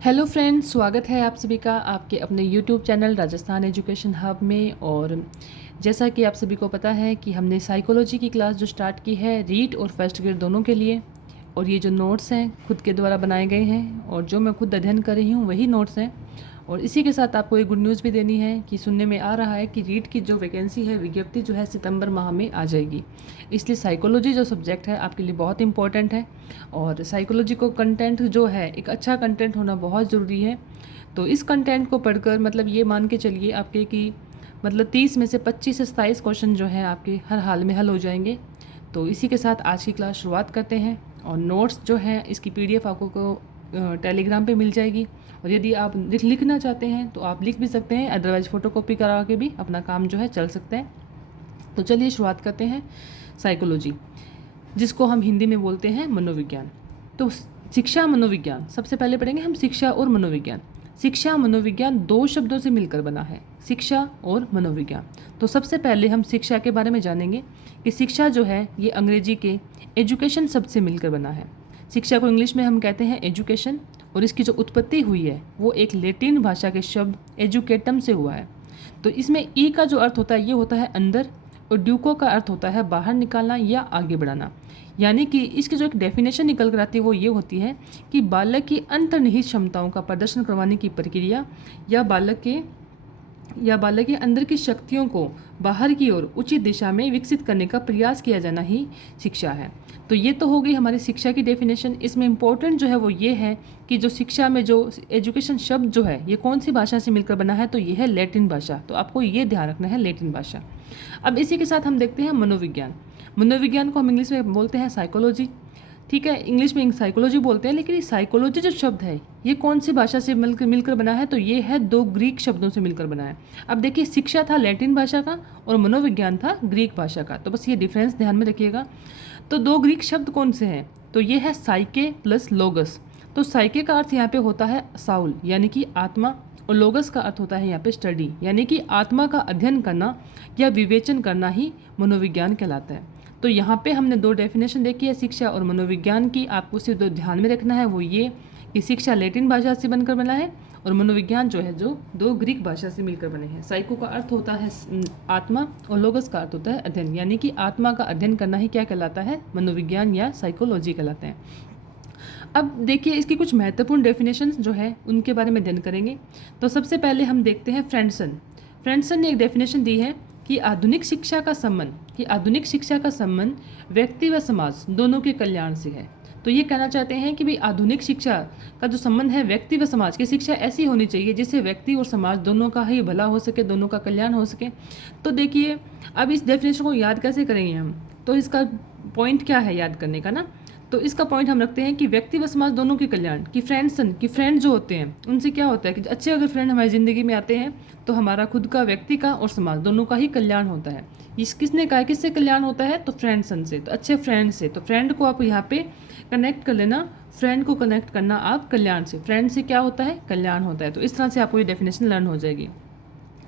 Hello friends, स्वागत है आप सभी का आपके अपने YouTube channel Rajasthan education hub में। और जैसा कि आप सभी को पता है कि हमने साइकोलॉजी की क्लास जो स्टार्ट की है रीड और फर्स्ट ग्रेड दोनों के लिए, और ये जो नोट्स हैं खुद के द्वारा बनाए गए हैं और जो मैं खुद अध्ययन कर रही हूँ वही नोट्स हैं। और इसी के साथ आपको एक गुड न्यूज़ भी देनी है कि सुनने में आ रहा है कि रीड की जो वैकेंसी है विज्ञप्ति जो है सितंबर माह में आ जाएगी। इसलिए साइकोलॉजी जो सब्जेक्ट है आपके लिए बहुत इंपॉर्टेंट है और साइकोलॉजी को कंटेंट जो है एक अच्छा कंटेंट होना बहुत ज़रूरी है। तो इस कंटेंट को पढ़कर मतलब ये मान के चलिए आपके कि मतलब 30 में से 25 से 27 क्वेश्चन जो हैं आपके हर हाल में हल हो जाएंगे। तो इसी के साथ आज की क्लास शुरुआत करते हैं। और नोट्स जो हैं इसकी PDF आपको टेलीग्राम पे मिल जाएगी। और यदि आप लिखना चाहते हैं तो आप लिख भी सकते हैं, अदरवाइज फ़ोटोकॉपी करा के भी अपना काम जो है चल सकते हैं। तो चलिए शुरुआत करते हैं। साइकोलॉजी, जिसको हम हिंदी में बोलते हैं मनोविज्ञान। तो शिक्षा मनोविज्ञान सबसे पहले पढ़ेंगे हम, शिक्षा और मनोविज्ञान। शिक्षा मनोविज्ञान दो शब्दों से मिलकर बना है, शिक्षा और मनोविज्ञान। तो सबसे पहले हम शिक्षा के बारे में जानेंगे कि शिक्षा जो है ये अंग्रेजी के एजुकेशन शब्द से मिलकर बना है। शिक्षा को इंग्लिश में हम कहते हैं एजुकेशन, और इसकी जो उत्पत्ति हुई है वो एक लैटिन भाषा के शब्द एजुकेटम से हुआ है। तो इसमें ई का जो अर्थ होता है ये होता है अंदर, और ड्यूको का अर्थ होता है बाहर निकालना या आगे बढ़ाना। यानी कि इसकी जो एक डेफिनेशन निकल कर आती है वो ये होती है कि बालक की अंतर्निहित क्षमताओं का प्रदर्शन करवाने की प्रक्रिया या बालक के अंदर की शक्तियों को बाहर की ओर उचित दिशा में विकसित करने का प्रयास किया जाना ही शिक्षा है। तो ये तो हो गई हमारी शिक्षा की डेफिनेशन। इसमें इम्पोर्टेंट जो है वो ये है कि जो शिक्षा में जो एजुकेशन शब्द जो है ये कौन सी भाषा से मिलकर बना है, तो ये है लैटिन भाषा। तो आपको ये ध्यान रखना है, लैटिन भाषा। अब इसी के साथ हम देखते हैं मनोविज्ञान। मनोविज्ञान को हम इंग्लिश में बोलते हैं साइकोलॉजी, ठीक है, इंग्लिश में साइकोलॉजी बोलते हैं। लेकिन ये साइकोलॉजी जो शब्द है ये कौन सी भाषा से मिलकर बना है, तो ये है दो ग्रीक शब्दों से मिलकर बना है। अब देखिए, शिक्षा था लैटिन भाषा का और मनोविज्ञान था ग्रीक भाषा का, तो बस ये डिफरेंस ध्यान में रखिएगा। तो दो ग्रीक शब्द कौन से हैं, तो ये है साइके प्लस लोगस। तो साइके का अर्थ यहाँ पे होता है साउल यानी कि आत्मा, और लोगस का अर्थ होता है यहाँ पे स्टडी यानी कि आत्मा का अध्ययन करना या विवेचन करना ही मनोविज्ञान कहलाता है। तो यहाँ पे हमने दो डेफिनेशन देखी है शिक्षा और मनोविज्ञान की। आपको सिर्फ दो ध्यान में रखना है, वो ये कि शिक्षा लैटिन भाषा से बनकर बना है और मनोविज्ञान जो है जो दो ग्रीक भाषा से मिलकर बने हैं। साइको का अर्थ होता है आत्मा और लोगस का अर्थ होता है अध्ययन, यानी कि आत्मा का अध्ययन करना ही क्या कहलाता है, मनोविज्ञान या साइकोलॉजी कहलाते हैं। अब देखिए, इसकी कुछ महत्वपूर्ण डेफिनेशंस जो है उनके बारे में अध्ययन करेंगे। तो सबसे पहले हम देखते हैं फ्रेंडसन ने एक डेफिनेशन दी है कि आधुनिक शिक्षा का संबंध व्यक्ति व समाज दोनों के कल्याण से है। तो ये कहना चाहते हैं कि भाई आधुनिक शिक्षा का जो संबंध है व्यक्ति व समाज की, शिक्षा ऐसी होनी चाहिए जिससे व्यक्ति और समाज दोनों का ही भला हो सके, दोनों का कल्याण हो सके। तो देखिए, अब इस डेफिनेशन को याद कैसे करेंगे हम, तो इसका पॉइंट क्या है याद करने का ना, तो इसका पॉइंट हम रखते हैं कि व्यक्ति व समाज दोनों के कल्याण की फ्रेंड जो होते हैं उनसे क्या होता है कि अच्छे अगर फ्रेंड हमारी ज़िंदगी में आते हैं तो हमारा खुद का, व्यक्ति का और समाज दोनों का ही कल्याण होता है। इस किसने कहा, किससे कल्याण होता है, तो फ्रेंडसन से, तो अच्छे फ्रेंड से। तो फ्रेंड को आप यहाँ पे कनेक्ट कर लेना, फ्रेंड को कनेक्ट करना आप कल्याण से। फ्रेंड से क्या होता है, कल्याण होता है। तो इस तरह से आपको ये डेफिनेशन लर्न हो जाएगी।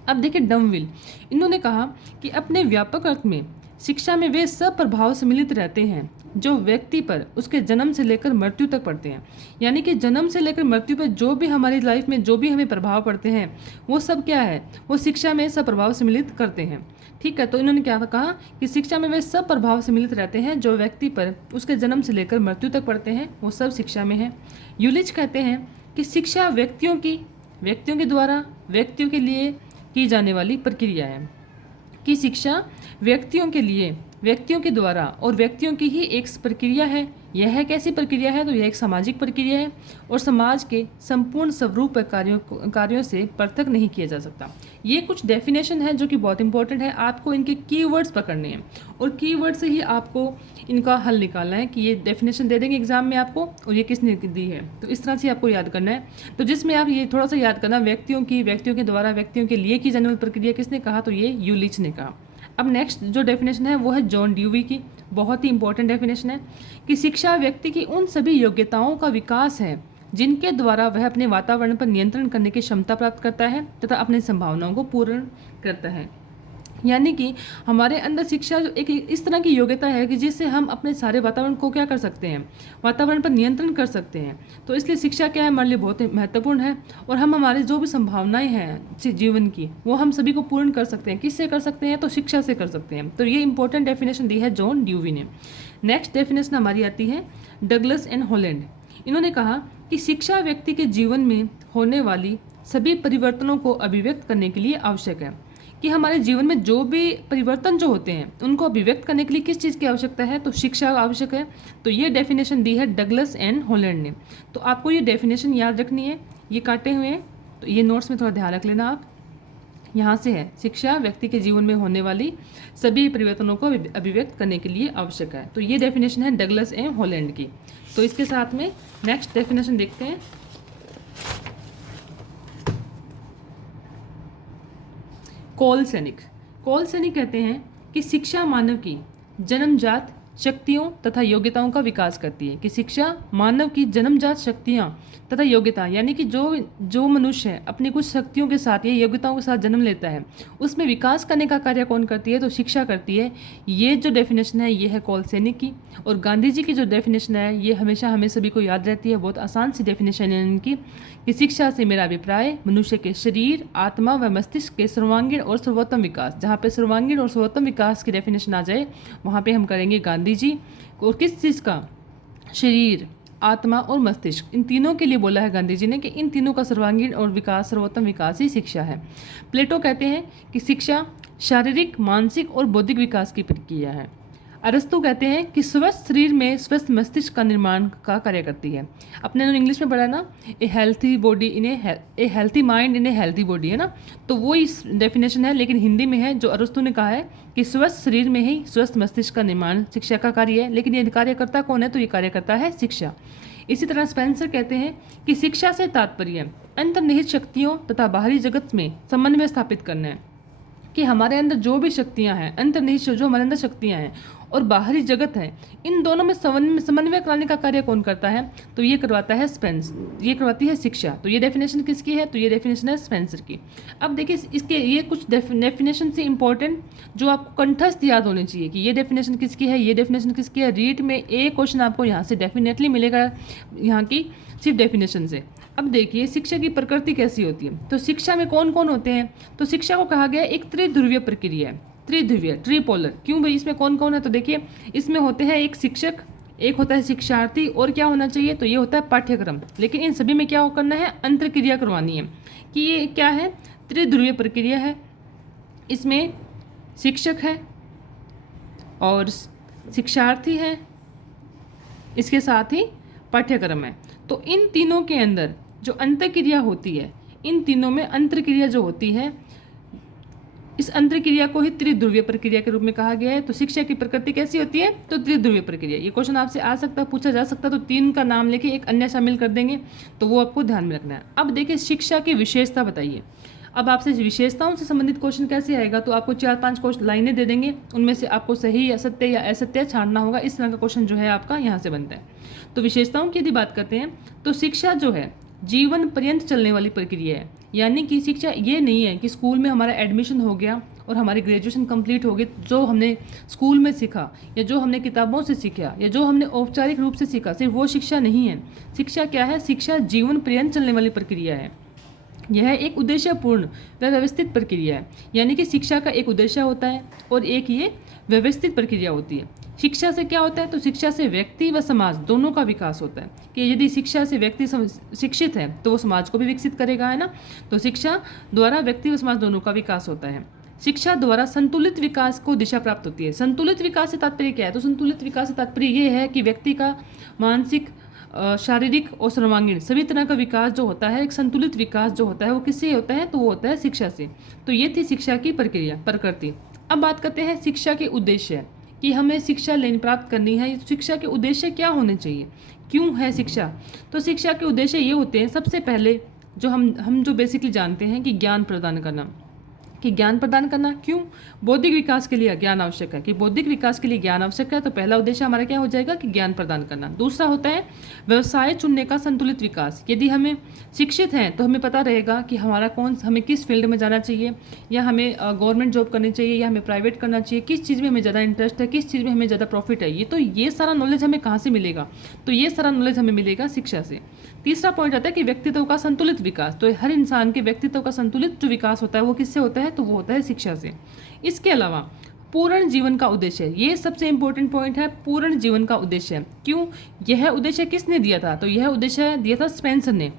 अब देखिए डमविल, इन्होंने कहा कि अपने व्यापक अर्थ में शिक्षा में वे सब प्रभाव सम्मिलित रहते हैं जो व्यक्ति पर उसके जन्म से लेकर मृत्यु तक पड़ते हैं। यानी कि जन्म से लेकर मृत्यु पर जो भी हमारी लाइफ में जो भी हमें प्रभाव पड़ते हैं वो सब क्या है, वो शिक्षा में सब प्रभाव सम्मिलित करते हैं। ठीक है, तो इन्होंने क्या कहा कि शिक्षा में वे सब प्रभाव सम्मिलित रहते हैं जो व्यक्ति पर उसके जन्म से लेकर मृत्यु तक पड़ते हैं, वो सब शिक्षा में है। यूलिच कहते हैं कि शिक्षा व्यक्तियों के द्वारा व्यक्तियों के लिए की जाने वाली प्रक्रिया है, कि शिक्षा व्यक्तियों के द्वारा और व्यक्तियों की ही एक प्रक्रिया है। यह कैसी प्रक्रिया है, तो यह एक सामाजिक प्रक्रिया है और समाज के संपूर्ण स्वरूप कार्यों से पृथक नहीं किया जा सकता। ये कुछ डेफिनेशन है जो कि बहुत इंपॉर्टेंट है। आपको इनके कीवर्ड्स पकड़ने हैं और कीवर्ड से ही आपको इनका हल निकालना है कि ये डेफिनेशन दे देंगे एग्जाम में आपको और ये किसने दी है। तो इस तरह से आपको याद करना है। तो जिसमें आप ये थोड़ा सा याद करना, व्यक्तियों के द्वारा व्यक्तियों के लिए की जाने वाली प्रक्रिया किसने कहा, तो ये यूलिच ने कहा। अब नेक्स्ट जो डेफिनेशन है वो है जॉन ड्यूवी की, बहुत ही इंपॉर्टेंट डेफिनेशन है कि शिक्षा व्यक्ति की उन सभी योग्यताओं का विकास है जिनके द्वारा वह अपने वातावरण पर नियंत्रण करने की क्षमता प्राप्त करता है तथा अपनी संभावनाओं को पूर्ण करता है। यानी कि हमारे अंदर शिक्षा जो एक इस तरह की योग्यता है कि जिससे हम अपने सारे वातावरण को क्या कर सकते हैं, वातावरण पर नियंत्रण कर सकते हैं। तो इसलिए शिक्षा क्या है, हमारे लिए बहुत ही महत्वपूर्ण है। और हम हमारी जो भी संभावनाएं हैं जीवन की, वो हम सभी को पूर्ण कर सकते हैं। किससे कर सकते हैं, तो शिक्षा से कर सकते हैं। तो ये इंपॉर्टेंट डेफिनेशन दी है जॉन ड्यूवी ने। नेक्स्ट डेफिनेशन हमारी आती है डगलस एंड हॉलैंड। इन्होंने कहा कि शिक्षा व्यक्ति के जीवन में होने वाली सभी परिवर्तनों को अभिव्यक्त करने के लिए आवश्यक है। कि हमारे जीवन में जो भी परिवर्तन जो होते हैं उनको अभिव्यक्त करने के लिए किस चीज़ की आवश्यकता है, तो शिक्षा आवश्यक है। तो ये डेफिनेशन दी है डगलस एंड हॉलैंड ने। तो आपको ये डेफिनेशन याद रखनी है, ये काटे हुए हैं, तो ये नोट्स में थोड़ा ध्यान रख लेना आप। यहाँ से है, शिक्षा व्यक्ति के जीवन में होने वाली सभी परिवर्तनों को अभिव्यक्त करने के लिए आवश्यक है। तो ये डेफिनेशन है डगलस एंड हॉलैंड की। तो इसके साथ में नेक्स्ट डेफिनेशन देखते हैं। कोलसेनिक कहते हैं कि शिक्षा मानव की जन्मजात शक्तियों तथा योग्यताओं का विकास करती है। कि शिक्षा मानव की जन्मजात शक्तियाँ तथा योग्यता, यानी कि जो मनुष्य है अपनी कुछ शक्तियों के साथ या योग्यताओं के साथ जन्म लेता है, उसमें विकास करने का कार्य कौन करती है, तो शिक्षा करती है। ये जो डेफिनेशन है ये है कोलसेनिक की। और गांधी जी की जो डेफिनेशन है ये हमेशा हमें सभी को याद रहती है, बहुत आसान सी डेफिनेशन है इनकी, कि शिक्षा से मेरा अभिप्राय मनुष्य के शरीर, आत्मा व मस्तिष्क के सर्वांगीण और सर्वोत्तम विकास। जहाँ पे सर्वांगीण और सर्वोत्तम विकास की डेफिनेशन आ जाए वहाँ पे हम करेंगे गांधी जी। और किस चीज़ का, शरीर, आत्मा और मस्तिष्क, इन तीनों के लिए बोला है गांधी जी ने कि इन तीनों का सर्वांगीण और विकास, सर्वोत्तम विकास ही शिक्षा है। प्लेटो कहते हैं कि शिक्षा शारीरिक, मानसिक और बौद्धिक विकास की प्रक्रिया है। अरस्तु कहते हैं कि स्वस्थ शरीर में स्वस्थ मस्तिष्क का निर्माण का कार्य करती है। अपने इंग्लिश में पढ़ा ना, ए healthy body in A healthy mind in A healthy body, है ना। तो वो इस डेफिनेशन है, लेकिन हिंदी में है जो अरस्तु ने कहा है कि स्वस्थ शरीर में ही स्वस्थ मस्तिष्क का निर्माण शिक्षा का कार्य है। लेकिन ये कार्यकर्ता कौन है, तो ये कार्यकर्ता है शिक्षा। इसी तरह स्पेंसर कहते हैं कि शिक्षा से तात्पर्य अंतर्निहित शक्तियों तथा बाहरी जगत में समन्वय स्थापित करना है। कि हमारे अंदर जो भी शक्तियां हैं, अंतर्निहित जो हमारे अंदर शक्तियां हैं और बाहरी जगत है, इन दोनों में समन्वय कराने का कार्य कौन करता है, तो ये करवाता है ये करवाती है शिक्षा। तो ये डेफिनेशन किसकी है, तो ये डेफिनेशन है स्पेंसर की। अब देखिए इसके ये कुछ डेफिनेशन से इंपॉर्टेंट जो आपको कंठस्थ याद होने चाहिए कि ये डेफिनेशन किसकी है, ये डेफिनेशन किसकी है। रीट में एक क्वेश्चन आपको यहाँ से डेफिनेटली मिलेगा, यहाँ की सिर्फ डेफिनेशन से। अब देखिए शिक्षा की प्रकृति कैसी होती है। तो शिक्षा में कौन कौन होते हैं, तो शिक्षा को कहा गया एक त्रिध्रुवीय प्रक्रिया है। त्रिध्रुवीय, ट्रिपोलर। क्यों भाई, इसमें कौन कौन है, तो देखिए इसमें होते हैं एक शिक्षक, एक होता है शिक्षार्थी, और क्या होना चाहिए, तो ये होता है पाठ्यक्रम। लेकिन इन सभी में क्या करना है, अंतर्क्रिया करवानी है। कि ये क्या है, त्रिध्रुवीय प्रक्रिया है। इसमें शिक्षक है और शिक्षार्थी है, इसके साथ ही पाठ्यक्रम है। तो इन तीनों के अंदर जो अंतर्क्रिया होती है, इन तीनों में अंतर्क्रिया जो होती है, इस अंतर्क्रिया को ही त्रिध्रुवीय प्रक्रिया के रूप में कहा गया है। तो शिक्षा की प्रकृति कैसी होती है, तो त्रिध्रुवीय प्रक्रिया। ये क्वेश्चन आपसे आ सकता है, पूछा जा सकता है, तो तीन का नाम लेके एक अन्य शामिल कर देंगे, तो वो आपको ध्यान में रखना है। अब देखिए शिक्षा की विशेषता बताइए। अब आपसे विशेषताओं से संबंधित क्वेश्चन कैसे आएगा, तो आपको 4-5 क्वेश्चन लाइनें दे देंगे, उनमें से आपको सही असत्य या असत्य छांटना होगा। इस तरह का क्वेश्चन जो है आपका यहाँ से बनता है। तो विशेषताओं की यदि बात करते हैं तो शिक्षा जो है जीवन पर्यंत चलने वाली प्रक्रिया है। यानी कि शिक्षा ये नहीं है कि स्कूल में हमारा एडमिशन हो गया और हमारी ग्रेजुएशन कंप्लीट हो गई, जो हमने स्कूल में सीखा या जो हमने किताबों से सीखा या जो हमने औपचारिक रूप से सीखा, सिर्फ वो शिक्षा नहीं है। शिक्षा क्या है, शिक्षा जीवन पर्यंत चलने वाली प्रक्रिया है। यह एक उद्देश्यपूर्ण व व्यवस्थित प्रक्रिया है। यानी कि शिक्षा का एक उद्देश्य होता है और एक ये व्यवस्थित प्रक्रिया होती है। शिक्षा से क्या होता है, तो शिक्षा से व्यक्ति व समाज दोनों का विकास होता है। कि यदि शिक्षा से व्यक्ति शिक्षित है तो वो समाज को भी विकसित करेगा, है ना। तो शिक्षा द्वारा व्यक्ति व समाज दोनों का विकास होता है। शिक्षा द्वारा संतुलित विकास को दिशा प्राप्त होती है। संतुलित विकास से तात्पर्य क्या है, तो संतुलित विकास से तात्पर्य ये है कि व्यक्ति का मानसिक, शारीरिक और सर्वांगीण सभी तरह का विकास जो होता है, एक संतुलित विकास जो होता है, वो किससे होता है, तो वो होता है शिक्षा से। तो ये थी शिक्षा की प्रकृति। अब बात करते हैं शिक्षा के उद्देश्य, कि हमें शिक्षा प्राप्त करनी है, शिक्षा के उद्देश्य क्या होने चाहिए, क्यों है शिक्षा। तो शिक्षा के उद्देश्य ये होते हैं, सबसे पहले जो हम जो बेसिकली जानते हैं कि ज्ञान प्रदान करना। कि ज्ञान प्रदान करना। क्यों? बौद्धिक विकास के लिए ज्ञान आवश्यक है, कि बौद्धिक विकास के लिए ज्ञान आवश्यक है, तो पहला उद्देश्य हमारा क्या हो जाएगा कि ज्ञान प्रदान करना। दूसरा होता है व्यवसाय चुनने का संतुलित विकास। यदि हमें शिक्षित हैं तो हमें पता रहेगा कि हमें किस फील्ड में जाना चाहिए, या हमें गवर्नमेंट जॉब करनी चाहिए या हमें प्राइवेट करना चाहिए, किस चीज़ में हमें ज़्यादा इंटरेस्ट है, किस चीज़ में हमें ज़्यादा प्रॉफिट है। ये सारा नॉलेज हमें कहाँ से मिलेगा? तो ये सारा नॉलेज हमें मिलेगा शिक्षा से। तीसरा पॉइंट आता है कि व्यक्तित्व का संतुलित विकास। तो हर इंसान के व्यक्तित्व का संतुलित जो विकास होता है वो किससे होता है? तो वो होता है शिक्षा से। इसके अलावा पूर्ण जीवन का उद्देश्य, ये सबसे इंपॉर्टेंट पॉइंट है, पूर्ण जीवन का उद्देश्य। क्यों? यह उद्देश्य किसने दिया था? तो यह उद्देश्य दिया था स्पेंसर ने।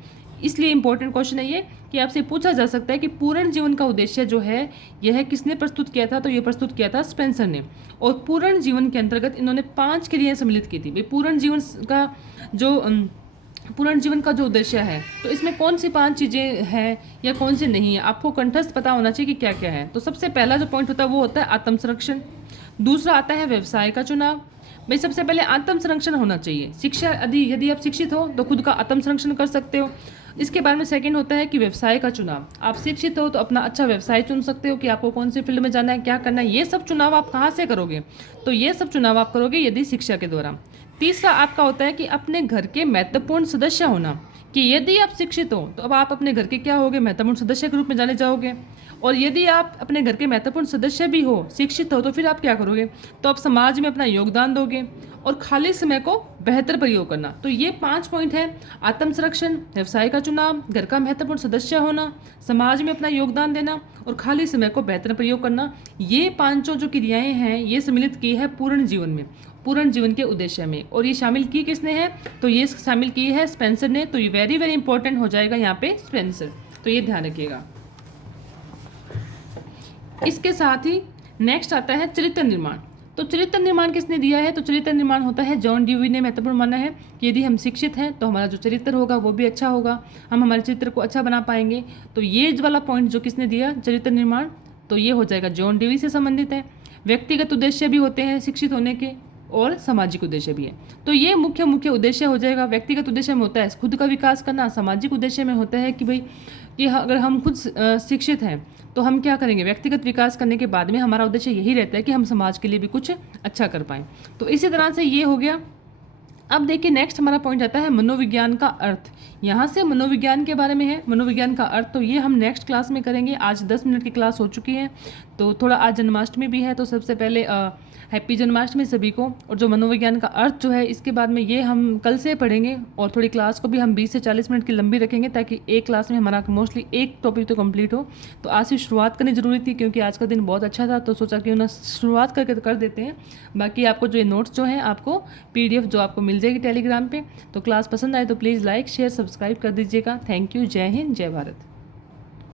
इसलिए इंपॉर्टेंट क्वेश्चन है ये कि आपसे पूछा जा सकता है कि पूर्ण जीवन का उद्देश्य जो है यह किसने प्रस्तुत किया था? तो यह प्रस्तुत किया था स्पेंसर ने। और पूर्ण जीवन के अंतर्गत इन्होंने 5 क्रियाएं सम्मिलित की थी। भाई पूर्ण जीवन का जो उद्देश्य है, तो इसमें कौन सी 5 चीज़ें हैं या कौन सी नहीं है, आपको कंठस्थ पता होना चाहिए कि क्या क्या है। तो सबसे पहला जो पॉइंट होता है वो होता है आत्म संरक्षण। दूसरा आता है व्यवसाय का चुनाव। भाई सबसे पहले आत्म संरक्षण होना चाहिए। शिक्षा यदि आप शिक्षित हो तो खुद का आत्म संरक्षण कर सकते हो। इसके बाद में सेकंड होता है कि व्यवसाय का चुनाव। आप शिक्षित हो तो अपना अच्छा व्यवसाय चुन सकते हो कि आपको कौन सी फील्ड में जाना है, क्या करना है। ये सब चुनाव आप कहाँ से करोगे? तो ये सब चुनाव आप करोगे यदि शिक्षा के द्वारा। तीसरा आपका होता है कि अपने घर के महत्वपूर्ण सदस्य होना, कि यदि आप शिक्षित हो तो अब आप अपने घर के क्या होगे? महत्वपूर्ण सदस्य के रूप में जाने जाओगे। और यदि आप अपने घर के महत्वपूर्ण सदस्य भी हो, शिक्षित हो, तो फिर आप क्या करोगे? तो आप समाज में अपना योगदान दोगे और खाली समय को बेहतर प्रयोग करना। तो ये 5 पॉइंट है, आत्म संरक्षण, व्यवसाय का चुनाव, घर का महत्वपूर्ण सदस्य होना, समाज में अपना योगदान देना और खाली समय को बेहतर प्रयोग करना। ये 5 जो क्रियाएं हैं ये सम्मिलित की है पूर्ण जीवन में, पूर्ण जीवन के उद्देश्य में। और ये शामिल की किसने है? तो ये शामिल की है स्पेंसर ने। तो ये वेरी वेरी इंपॉर्टेंट हो जाएगा यहाँ पे स्पेंसर, तो ये ध्यान रखिएगा। इसके साथ ही नेक्स्ट आता है चरित्र निर्माण। तो चरित्र निर्माण किसने दिया है? तो चरित्र निर्माण होता है जॉन ड्यूवी ने महत्वपूर्ण माना है कि यदि हम शिक्षित हैं तो हमारा जो चरित्र होगा वो भी अच्छा होगा, हम हमारे चरित्र को अच्छा बना पाएंगे। तो ये वाला पॉइंट जो किसने दिया, चरित्र निर्माण, तो ये हो जाएगा जॉन ड्यूवी से संबंधित है। व्यक्तिगत उद्देश्य भी होते हैं शिक्षित होने के और सामाजिक उद्देश्य भी है। तो ये मुख्य उद्देश्य हो जाएगा। व्यक्तिगत उद्देश्य में होता है खुद का विकास करना, सामाजिक उद्देश्य में होता है कि भाई कि अगर हम खुद शिक्षित हैं तो हम क्या करेंगे? व्यक्तिगत विकास करने के बाद में हमारा उद्देश्य यही रहता है कि हम समाज के लिए भी कुछ अच्छा कर पाएँ। तो इसी तरह से ये हो गया। अब देखिए नेक्स्ट हमारा पॉइंट आता है मनोविज्ञान का अर्थ। यहाँ से मनोविज्ञान के बारे में है, मनोविज्ञान का अर्थ। तो ये हम नेक्स्ट क्लास में करेंगे। आज 10 मिनट की क्लास हो चुकी है, तो थोड़ा आज जन्माष्टमी भी है, तो सबसे पहले हैप्पी जन्माष्टमी सभी को। और जो मनोविज्ञान का अर्थ जो है इसके बाद में ये हम कल से पढ़ेंगे, और थोड़ी क्लास को भी हम 20 से 40 मिनट की लंबी रखेंगे ताकि एक क्लास में हमारा मोस्टली एक टॉपिक तो कंप्लीट हो। तो आज से शुरुआत करनी जरूरी थी क्योंकि आज का दिन बहुत अच्छा था, तो सोचा कि उन्हें शुरुआत करके कर देते हैं। बाकी आपको जो ये नोट्स जो हैं आपको PDF जो आपको मिल जाएगी टेलीग्राम पे। तो क्लास पसंद आए तो प्लीज़ लाइक शेयर सब्सक्राइब कर दीजिएगा। Thank you. जय हिंद, जय भारत।